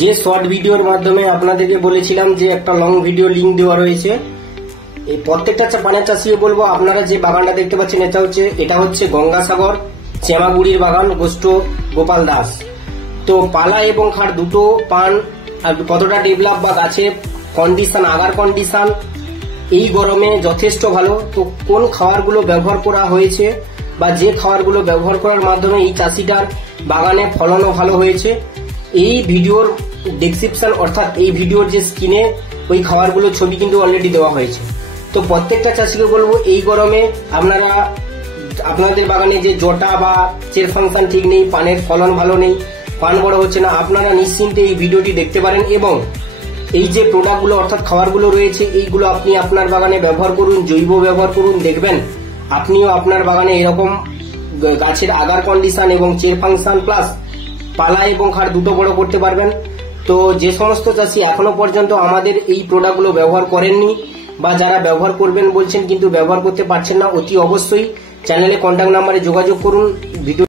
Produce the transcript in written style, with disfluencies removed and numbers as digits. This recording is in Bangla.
যে শর্ট ভিডিওর মাধ্যমে আপনাদেরকে বলেছিলাম যে একটা লং ভিডিও লিংক দেওয়া রয়েছে, এই প্রত্যেকটা পানের চাষিও বলবো, আপনারা যে বাগানটা দেখতে পাচ্ছেন এটা হচ্ছে গঙ্গাসাগর চেমাগুড়ির বাগান, গোষ্ঠ গোপাল দাস। তো পালা এবং খাট দুটো পান আর কতটা ডেভেলপ বা গাছের কন্ডিশন, আগার কন্ডিশন এই গরমে যথেষ্ট ভালো। তো কোন খাবারগুলো ব্যবহার করা হয়েছে বা যে খাবারগুলো ব্যবহার করার মাধ্যমে এই চাষিটার বাগানে ফলনও ভালো হয়েছে, এই ভিডিওর ডেসক্রিপশন অর্থাৎ এই ভিডিওর যে স্ক্রিনে ওই খাবারগুলো ছবি কিন্তু অলরেডি দেওয়া হয়েছে। তো প্রত্যেকটা চাষিকে বলবো, এই গরমে আপনারা আপনাদের বাগানে যে জটা বা চের ফাংশন ঠিক নেই, পানের ফলন ভালো নেই, পান বড় হচ্ছে না, আপনারা নিশ্চিন্তে এই ভিডিওটি দেখতে পারেন এবং এই যে প্রোডাক্টগুলো অর্থাৎ খাবারগুলো রয়েছে এইগুলো আপনি আপনার বাগানে ব্যবহার করুন, জৈব ব্যবহার করুন, দেখবেন আপনিও আপনার বাগানে এরকম গাছের আগার কন্ডিশন এবং চের ফাংশন প্লাস পালা এবং খাট দুটো বড় করতে পারবেন। তো যে সমস্ত চাষি এখনো পর্যন্ত আমাদের এই প্রোডাক্টগুলো ব্যবহার করেননি বা যারা ব্যবহার করবেন বলছেন কিন্তু ব্যবহার করতে পারছেন না, অতি অবশ্যই চ্যানেলে কন্ট্যাক্ট নাম্বারে যোগাযোগ করুন। ভিডিও